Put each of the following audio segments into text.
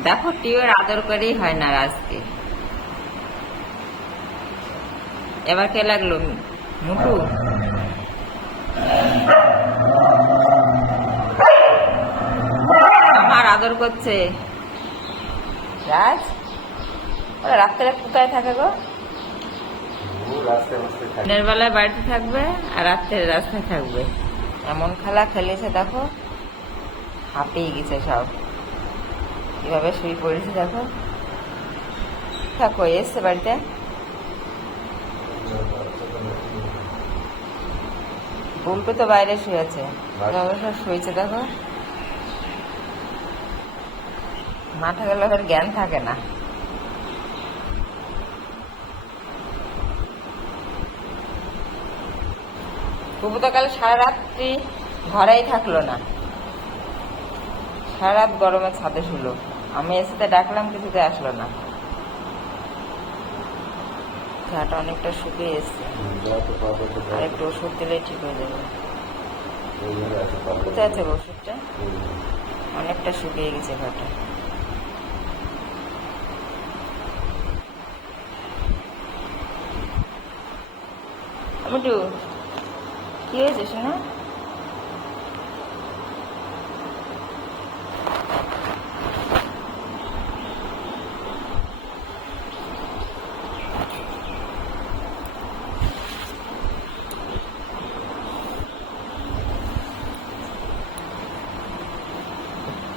দেখো টিউর আদর করেই হয় না আজকে এবার কে লাগল? মুটু। আমার আদর করছে। রাজ? ওরা রাত্রে কোথায় থাকে গো। দিনের বেলায় বাড়িতে থাকবে আর রাত্রে রাস্তায় থাকবে। এমন খেলা খেলেছে, দেখো। হাঁপিয়ে গেছে সব। কীভাবে শুয়ে পড়েছে, দেখো। থাকো এসছে বাড়িতে। বুলকু তো বাইরে শুয়েছে কীভাবে সব শুয়েছে, দেখো। মাঠে গেলে ওর জ্ঞান থাকে না। তবু তো কাল সারা রাত্রি ঘরেই থাকল না। সারা রাত গরমে ছাদে শুলো। আমি এসেতে ডাকলাম কিছুতে আসলো না। ঘাটা অনেকটা শুকিয়ে এসছে। আর একটু ওষুধ দিলে ঠিক হয়ে যাবে। কোথায় আছে ওষুধটা? অনেকটা শুকিয়ে গেছে ঘাটা। মিটু কি হয়েছে শোনা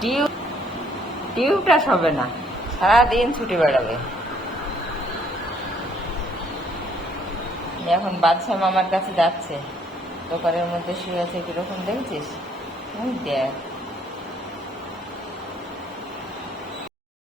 টিউব টিউবটা সবে না। সারাদিন ছুটি বেড়াবে। এখন বাদশা মামার কাছে যাচ্ছে। দোকানের মধ্যে শুয়ে আছে, কীরকম দেখছিস? দেখ।